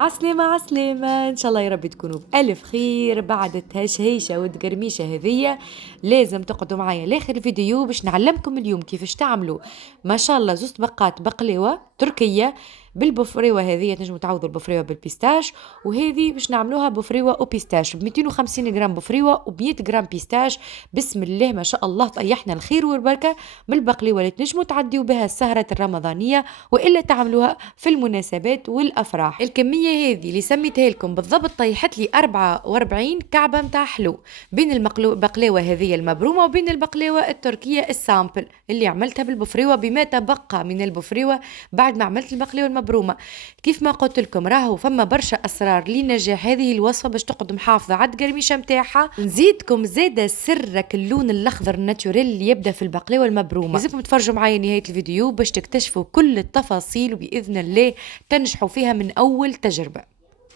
عسلامة عسلامة، ان شاء الله يا رب تكونوا بألف خير. بعد التهشهيشة والتقرميشة هذية لازم تقعدوا معايا لاخر الفيديو باش نعلمكم اليوم كيفاش تعملوا ما شاء الله زوز طبقات بقلاوة تركية بالبفريوة. هذه تنجموا تعوضوا البفريوة بالبيستاش، وهذه باش نعملوها بفريوة او بيستاش ب 250 جرام بفريوة و 100 جرام بيستاش. بسم الله ما شاء الله، طيحنا الخير والبركة من البقلاوة اللي تنجموا تعديوا بها السهرة الرمضانية والا تعملوها في المناسبات والافراح. الكميه هذه اللي سميتها لكم بالضبط طيحت لي 44 كعبه متاع حلو بين البقلاوه هذه المبرومه وبين البقلاوه التركيه السامبل اللي عملتها بالبفريوه بما تبقى من البفريوه بعد ما عملت البقلاوه المبرومه. كيف ما قلت لكم راهو فما برشا اسرار لنجاح هذه الوصفه باش تقعد محافظه على القرميشه متاعها. نزيدكم زاده سرك اللون الاخضر الناتوريل اللي يبدا في البقلاوه المبرومه. لازمكم تفرجوا معايا نهايه الفيديو باش تكتشفوا كل التفاصيل وباذن الله تنجحوا فيها من اول تجربه.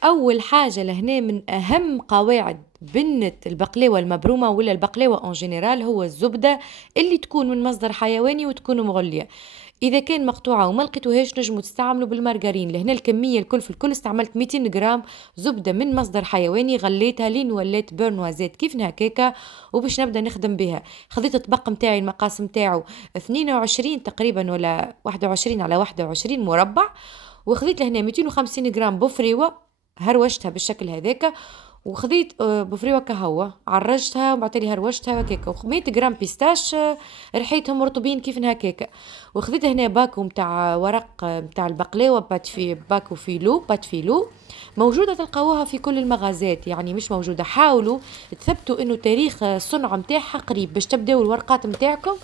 اول حاجه لهنا من اهم قواعد بنة البقلاوة المبرومة ولا البقلاوة اون جينيرال هو الزبدة اللي تكون من مصدر حيواني وتكون مغلية. اذا كان مقطوعه وما لقيتوهاش نجموا تستعملوا بالمارغرين. لهنا الكميه الكل في الكل استعملت 200 جرام زبده من مصدر حيواني غليتها لين ولات بيرنوازيت كيف هكاكا وباش نبدا نخدم بها. خذيت الطبق نتاعي المقاس نتاعو 22 تقريبا ولا 21 على 21 مربع، وخذيت لهنا 250 جرام بفريوه هروشتها بالشكل هذاك، وخذيت بفريوه كهوة عرجتها وبعتلي هروشتها هكاكا، و100 جرام بيستاش ريحتهم رطبين كيف هكاكا. وخذيت هنا باكو متاع ورق متاع البقلاوه باكو فيلو بات فيلو موجوده تلقاوها في كل المغازات، يعني مش موجوده حاولوا تثبتوا انه تاريخ الصنع متاعها قريب باش تبداو الورقات متاعكم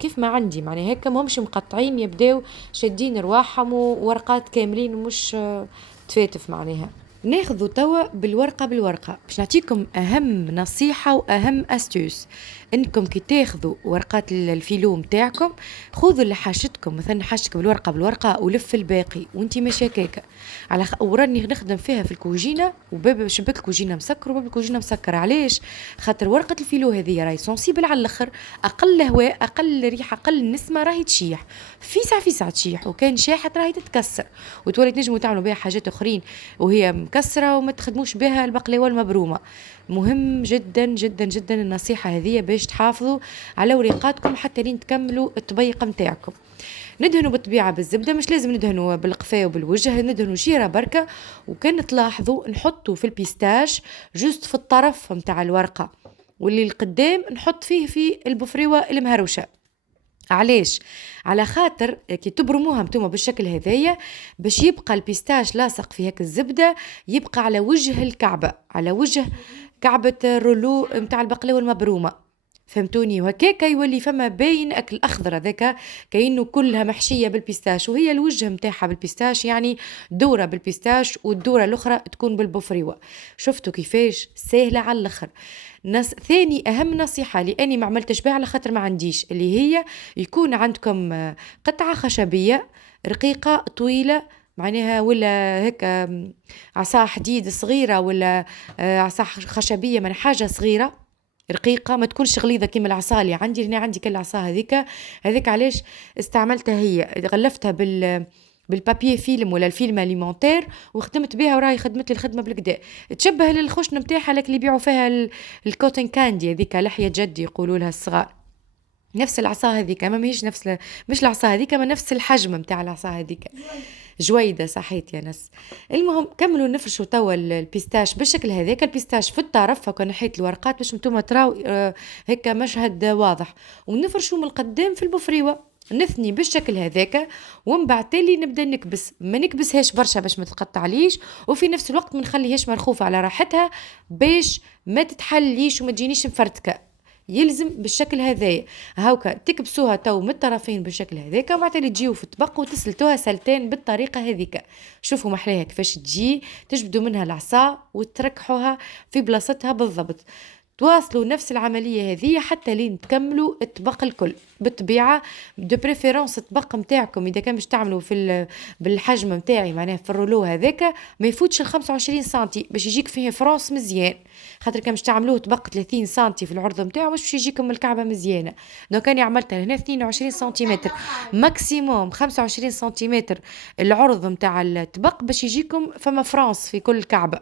كيف ما عندي معناها هكا ماهمش مقطعين، يبداو شادين رواحهم وورقات كاملين ومش تفاتف معناها. ناخذوا توا بالورقة باش نعطيكم أهم نصيحة وأهم أستوس. إنكم كي تاخذوا ورقات الفيلو متاعكم خذوا اللي حاشتكم، مثلا حاشتك بالورقة ولف الباقي وانتي ماشية كيكة وراني نخدم فيها في الكوجينة وباب شباك الكوجينة مسكر وباب الكوجينة مسكر. علاش؟ خاطر ورقة الفيلو هذه راهي سونسيبل على الآخر، أقل هواء أقل ريحة أقل نسمة راهي تشيح في ساعة تشيح، وكان شاحت راهي تتكسر وتولي تنجموا تعملوا بها حاجات أخرين وهي مكسرة وما تخدموش بها البقلاوة المبرومة. مهم جدا جدا جدا النصيحة هذه باش تحافظوا على وريقاتكم حتى لين تكملوا الطبيق متاعكم. ندهنوا بالطبيعة بالزبدة، مش لازم ندهنوا بالقفاء وبالوجه، ندهنوا شيرة بركة. وكان تلاحظوا نحطوا في البيستاش جوست في الطرف متاع الورقة، واللي القدام نحط فيه في البفريوة المهروشة. علاش؟ على خاطر كي تبرموها نتوما بالشكل هذايا باش يبقى البيستاش لاصق في هيك الزبده، يبقى على وجه الكعبه، على وجه كعبه الرولو نتاع البقلاوه المبرومه، فهمتوني؟ وهكاكا يولي فما باين اكل اخضر هذاك كأنه كلها محشيه بالبيستاش، وهي الوجه نتاعها بالبيستاش، يعني دوره بالبيستاش والدوره الاخرى تكون بالبفريوه. شفتوا كيفاش سهله على الاخر. ثاني اهم نصيحه لاني ما عملتش بها على خاطر ما عنديش، اللي هي يكون عندكم قطعه خشبيه رقيقه طويله معناها، ولا هيك عصا حديد صغيره، ولا عصا خشبيه من حاجه صغيره رقيقه ما تكونش غليظه كيما العصا اللي عندي هنا. عندي كل عصا هذيك علاش استعملتها، هي غلفتها بالبابي فيلم ولا الفيلم اليمونتير وخدمت بها وراي خدمت لي الخدمه بالكدا. تشبه للخشن نتاعها لك اللي يبيعوا فيها الكوتن كاندي هذيك لحيه جدي يقولوا لها الصغار. نفس العصا هذيك ما ماهيش نفس مش العصا هذيك ما نفس الحجم نتاع العصا هذيك. جويده صحيت يا ناس. المهم كملوا نفرشوا توا البيستاش بالشكل هذاك، البيستاش في الطرف هكا ناحيه الورقات باش نتوما تراو هيك مشهد واضح، ونفرشوا من القدام في البفريوه نثني بالشكل هذاك، ومن بعد تالي نبدا نكبس، ما نكبسهاش برشا باش ما تقطعليش، وفي نفس الوقت ما نخليهاش مرخوفه على راحتها باش ما تتحليش وما تجينيش مفرتكه. يلزم بالشكل هذايا هاوكا تكبسوها تو من الطرفين بالشكل هذاك، وبعد تجيو في الطبق وتسلتوها سلتين بالطريقه هذيك. شوفوا محلاها كيفاش تجي، تجبدوا منها العصا وتركحوها في بلاصتها بالضبط. تواصلوا نفس العملية هذه حتى لين تكملوا الطبق الكل. بالطبيعة دو بريفيرونس الطبق متاعكم إذا كان باش تعملوا بالحجم متاعي معناه في الرولو هذاك ما يفوتش ال 25 سنتي باش يجيك فيه فرونس مزيان، خاطر كان باش تعملوه طبق 30 سنتي في العرض متاعو مش باش يجيكم الكعبة مزيانة. دونك كان عملتها هنا 22 سنتيمتر ماكسيموم 25 سنتيمتر العرض متاع الطبق باش يجيكم فما فرانس في كل كعبة،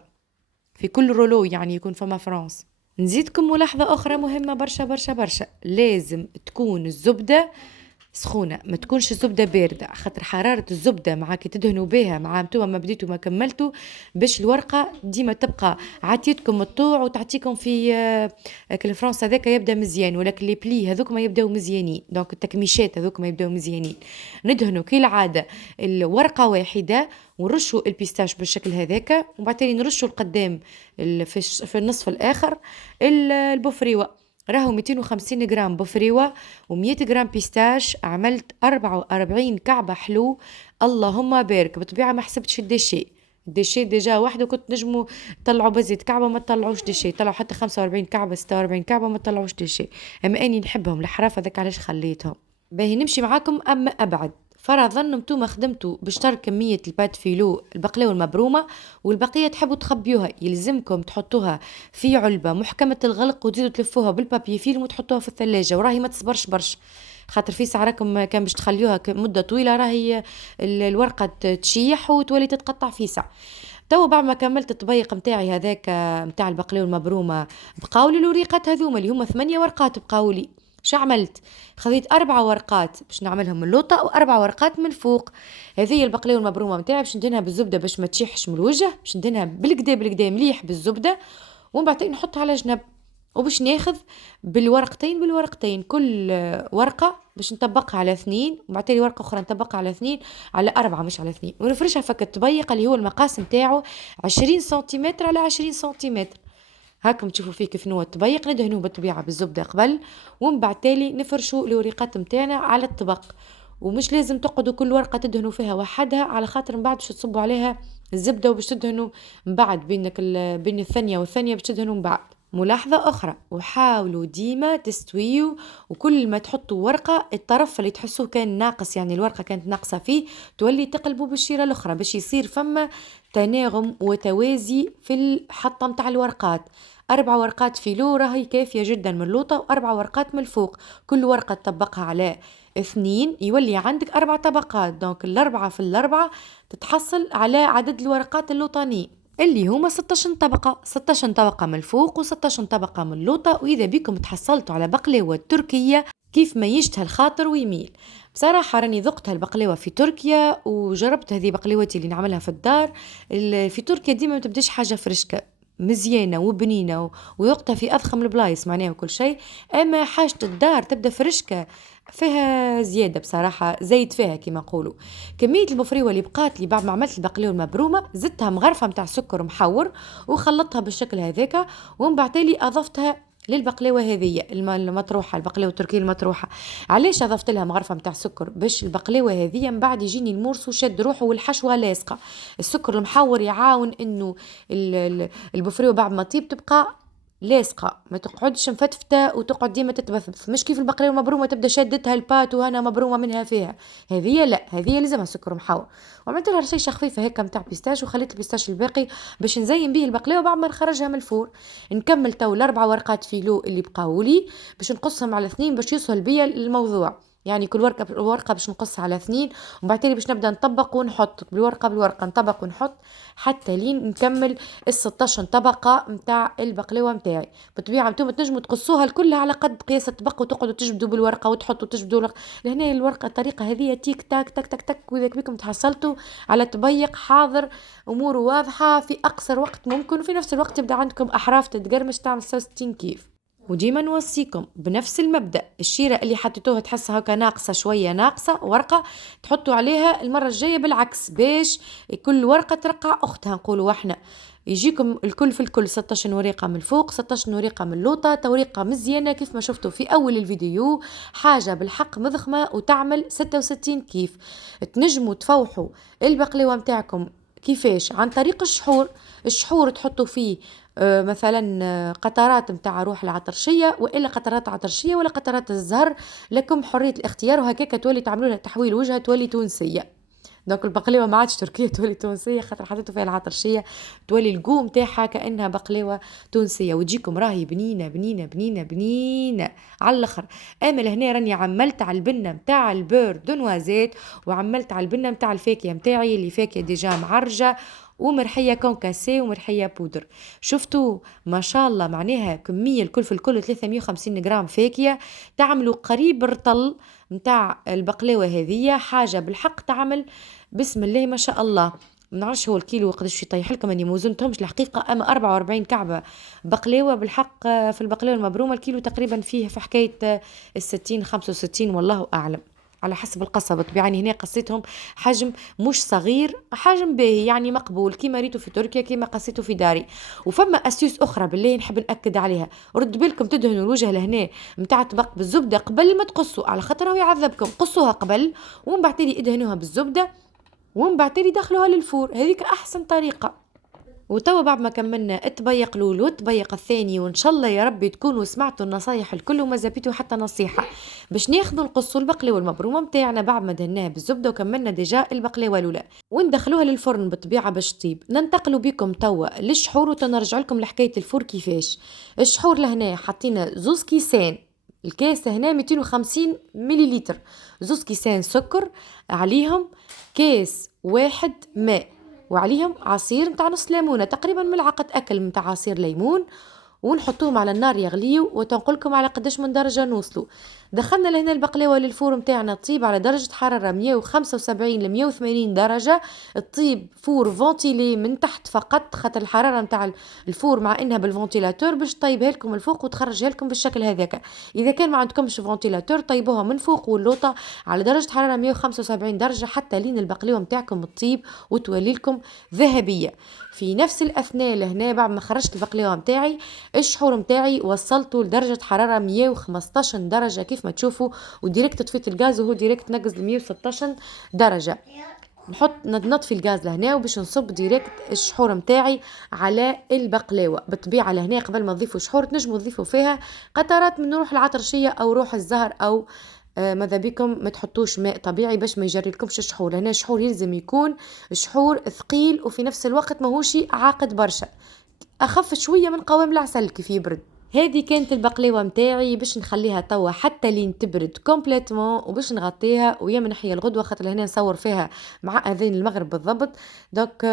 في كل رولو يعني يكون فما فرانس. نزيدكم ملاحظة أخرى مهمة برشا برشا برشا، لازم تكون الزبدة سخونة، ما تكونش الزبدة باردة، خاطر حرارة الزبدة مع كي تدهنوا بها مع انتوما ما بديتوا ما كملتوا باش الورقة ديما تبقى عطيتكم الطوع وتعطيكم في كل فرنسا هذاك يبدا مزيان، ولكن لي بلي هذوك ما يبداو مزيانين، دونك التكميشات هذوك ما يبداو مزيانين. ندهنوا كالعادة الورقة واحدة ونرشوا البيستاش بالشكل هذاك، وبعد تالي نرشوا القدام في النصف الآخر البوفريوة، راهو 250 جرام بفريوة و100 جرام بيستاش، عملت 44 كعبة حلو اللهم بارك. بطبيعة ما حسبتش الديشي ديجا واحدة كنت نجموا طلعوا بزيت كعبة ما طلعوش ديشي، طلعوا حتى 45 كعبة 46 كعبة ما طلعوش ديشي، اما اني نحبهم الحرافة ذاك علاش خليتهم. باهي نمشي معاكم اما ابعد. فرضا نتوما خدمتوا بشتر كمية البات فيلو البقلاوة المبرومة والبقية تحبوا تخبيوها، يلزمكم تحطوها في علبة محكمة الغلق وتزيدوا تلفوها بالبابي فيلم وتحطوها في الثلاجة، وراهي ما تصبرش برشا، خاطر في ساعة راكم كان باش تخليوها مدة طويلة راهي الورقة تشيح وتولي تتقطع في ساعة. تو بعد ما كملت الطبيق متاعي هذاك متاع البقلاوة المبرومة بقاولي الوريقات هذوما اللي هما 8 ورقات بقاولي. شو عملت؟ خذيت 4 ورقات باش نعملهم من اللوطة و4 ورقات من الفوق. هذه البقلاوة المبرومة متاعي باش ندهنها بالزبدة باش ما تشيحش من الوجه، باش ندهنها بالكدا بالكدا مليح بالزبدة، ومن بعد نحطها على جنب. وباش ناخذ بالورقتين كل ورقة باش نطبقها على 2، وبعد تالي ورقة أخرى نطبقها على 2 على 4 مش على 2، ونفرشها فك الطبيق اللي هو المقاس متاعه 20 سنتيمتر على 20 سنتيمتر. هاكم تشوفوا فيه كيف نوع الطبيق، ندهنوه بالطبيعة بالزبدة قبل، ومن بعد تالي نفرشوا الوريقات متاعنا على الطبق. ومش لازم تقعدوا كل ورقة تدهنوا فيها وحدها، على خاطر من بعد باش تصبوا عليها الزبدة وباش تدهنوا من بعد بين الثانية والثانية باش تدهنوا من بعد. ملاحظة أخرى، وحاولوا ديما تستويوا، وكل ما تحطوا ورقة الطرف اللي تحسوه كان ناقص يعني الورقة كانت ناقصة فيه تولي تقلبوا بالشيرة الأخرى باش يصير فما تناغم وتوازي في الحطة متاع الورقات. 4 ورقات فيلو راهي كافية جدا من اللوطة، و4 ورقات من الفوق، كل ورقة تطبقها على 2 يولي عندك 4 طبقات، دونك الأربعة في الأربعة تتحصل على عدد الورقات اللوطانية اللي هما 16 طبقة، 16 طبقة من الفوق و16 طبقة من اللوطة. وإذا بكم تحصلتوا على بقلاوة تركية كيف ما يشتهى الخاطر ويميل. بصراحة راني ذقتها البقلاوة في تركيا وجربت هذه بقلاوتي اللي نعملها في الدار. في تركيا ديما ما تبداش حاجة فرشكة مزيانة وبنينة ويوقتها في أضخم البلايص معناه وكل شيء، أما حاجة الدار تبدأ فرشكة فيها زيادة بصراحة، زيد فيها كما نقولوا. كمية البفريوة اللي بقات لي بعد ما عملت البقلاوة المبرومة زدتها مغرفة متاع سكر محور وخلطتها بالشكل هذاك، ومن بعد تالي أضفتها للبقلاوة هذه المطروحة، البقلاوة التركية المطروحة. علاش أضفت لها مغرفة متاع سكر؟ باش البقلاوة هذه من بعد يجيني المورس وشد روحه والحشوة لاصقة. السكر المحور يعاون إنه البفريوة بعد ما طيب تبقى لاصقة، ما تقعدش مفتفتة وتقعد ديما تتبثبث، مش كيف البقلاوة المبرومة تبدا شدتها البات وهنا مبرومة منها فيها. هذه لا، هذه لازمها سكر محور. وعملت لها رشيشة خفيفة هيك متاع بيستاش، وخليت البيستاش الباقي باش نزين به البقلاوة بعد ما نخرجها من الفور. نكمل تو ال4 ورقات فيلو اللي بقاولي باش نقصهم على 2 باش يسهل بيا الموضوع، يعني كل ورقة باش نقصها على 2، ومن بعد باش نبدا نطبق ونحط بالورقة نطبق ونحط حتى لين نكمل ال16 طبقة متاع البقلاوة متاعي. بالطبيعة نتوما تنجموا تقصوها الكلها على قد قياس الطبق وتقعدوا تجبدوا بالورقة وتحطوا تجبدوا الورقة. لهنا الورقة الطريقة هذه تيك تاك تك تك تك، وإذا بكم تحصلتوا على طبيق حاضر أموره واضحة في أقصر وقت ممكن، وفي نفس الوقت يبدأ عندكم أحراف تتقرمش تعمل 66 كيف. وديما نوصيكم بنفس المبدأ، الشيرة اللي حطيتوها تحسها هكا ناقصة شوية ناقصة ورقة تحطوا عليها المرة الجاية بالعكس باش كل ورقة ترقع أختها نقولوا احنا، يجيكم الكل في الكل 16 ورقة من الفوق 16 ورقة من اللوطة، توريقة مزيانة كيف ما شفتوا في أول الفيديو، حاجة بالحق مضخمة وتعمل 66 كيف. تنجموا تفوحوا البقلاوة متاعكم كيفاش؟ عن طريق الشحور تحطوا فيه مثلا قطرات متاع روح العطرشية وإلا قطرات عطرشية ولا قطرات الزهر، لكم حرية الاختيار، وهكاك تولي تعملوا لها تحويل وجهها تولي تونسية. دونك البقلاوة ما عادش تركية تولي تونسية، خاطر حطيتوا فيها العطرشية، تولي القوم تاعها كأنها بقلاوة تونسية، وتجيكم راهي بنينة بنينة بنينة بنينة على الاخر. اما لهنا راني عملت على البنة متاع البور دونوازيت، وعملت على البنة متاع الفاكهة متاعي اللي فاكهة ديجا معرجة ومرحية كونكاسي ومرحية بودر. شفتوا ما شاء الله، معناها كمية الكل في الكل 350 جرام فاكهة، تعملوا قريب رطل متاع البقلاوة هذية، حاجة بالحق تعمل بسم الله ما شاء الله. ما نعرفش هو الكيلو قداش يطيح لكم، اني ما وزنتهمش الحقيقه، اما 44 كعبه بقلاوه بالحق. في البقلاوه المبرومه الكيلو تقريبا فيه في حكايه 60 65 والله اعلم، على حسب القصبة طبعا. هنا قصيتهم حجم مش صغير، حجم باهي يعني مقبول، كيما ريتو في تركيا كيما قصيتو في داري. وفما اسيوس اخرى بالله نحب ناكد عليها، رد بالكم تدهنوا الوجه لهنا متاع طبق بالزبده قبل ما تقصوا، على خاطر هو يعذبكم، قصوها قبل ومن بعد تالي ادهنوها بالزبده ومن بعد تالي دخلوها للفور، هذيك احسن طريقه. وتوا بعد ما كملنا الطبيق الاول والطبيق الثاني، وان شاء الله يا ربي تكونوا سمعتوا النصايح الكل وما زبيتوا حتى نصيحه، باش ناخذوا نقصوا البقلاوه المبرومه متاعنا بعد ما دهناها بالزبده وكملنا ديجا البقلاوه الاولى، وندخلوها للفرن بالطبيعه باش تطيب. ننتقلوا بكم توا للشحور وتنرجع لكم لحكايه الفور كيفاش. الشحور لهنا حطينا زوز كيسان، الكاس هنا 250 مليلتر، زوز كيسان سكر، عليهم كاس واحد ماء، وعليهم عصير متاع نص ليمونة، تقريبا ملعقة أكل متاع عصير ليمون، ونحطوهم على النار يغليوا. وتنقلكم على قداش من درجة نوصلوا. دخلنا لهنا البقلاوة للفور متاعنا تطيب على درجة حرارة 175 ل 180 درجة، تطيب فور فونتيلي من تحت فقط، خاطر الحرارة متاع الفور مع انها بالفونتيلاتور باش طيبها لكم الفوق وتخرجها لكم بالشكل هذاك. اذا كان ما عندكمش فونتيلاتور طيبوها من فوق واللوطة على درجة حرارة 175 درجة حتى لين البقلاوة متاعكم تطيب وتولي لكم ذهبية. في نفس الأثناء لهنا بعد ما خرجت البقلاوة متاعي، الشحور متاعي وصلته لدرجة حرارة 115 درجة كيف ما تشوفوا، وديريكت طفيت الغاز وهو ديريكت نقز ل 116 درجة. نطفي الغاز لهنا وباش نصب ديريكت الشحور متاعي على البقلاوة. بالطبيعة لهنا قبل ما تضيفوا شحور تنجموا تضيفوا فيها قطرات من روح العطرشية أو روح الزهر، أو ماذا بكم ما تحطوش ماء طبيعي باش ما يجري لكمش الشحور. هنا الشحور يلزم يكون شحور ثقيل وفي نفس الوقت ماهوش عاقد برشا، اخف شويه من قوام العسل كيف يبرد. هذه كانت البقلاوه متاعي، باش نخليها توا حتى لين تبرد كومبليتمون وباش نغطيها ويا نحيي الغدوه، خاطر هنا نصور فيها مع اذان المغرب بالضبط. دونك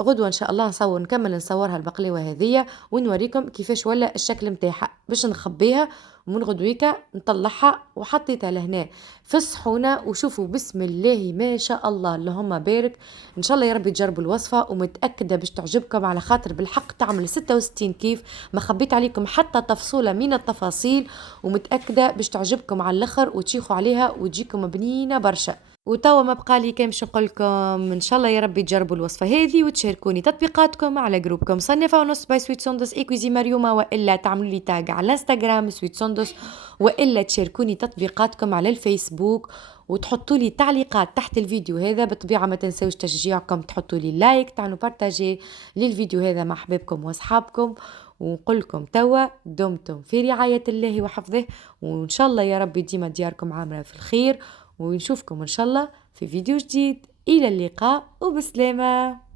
غدوه ان شاء الله نكمل نصورها البقلاوه هذه ونوريكم كيفاش ولا الشكل متاعها، باش نخبيها ومن غدويكا نطلعها وحطيتها لهنا في الصحونه. وشوفوا بسم الله ما شاء الله اللهم بارك، ان شاء الله يا ربي تجربوا الوصفه ومتاكده باش تعجبكم، على خاطر بالحق تعمل 66 كيف، ما خبيت عليكم حتى تفصيله من التفاصيل، ومتاكده باش تعجبكم على الاخر وتشيخوا عليها وتجيكم بنينه برشا. وتوا ما بقى لي كان باش نقول لكم ان شاء الله يا ربي تجربوا الوصفه هذه وتشاركوني تطبيقاتكم على جروبكم صنفه ونص باي سويت سوندس ايكوزي مريومه، والا تعملوا لي تاج على الانستغرام سويت سوندس، والا تشاركوني تطبيقاتكم على الفيسبوك وتحطوا لي تعليقات تحت الفيديو هذا. بالطبيعه ما تنسوش تشجيعكم، تحطوا لي لايك، تعالوا بارتاجي للفيديو هذا مع احبابكم واصحابكم. ونقول لكم توا دمتم في رعايه الله وحفظه، وان شاء الله يا ربي ديما دياركم عامره في الخير، ونشوفكم إن شاء الله في فيديو جديد. إلى اللقاء وبسلامة.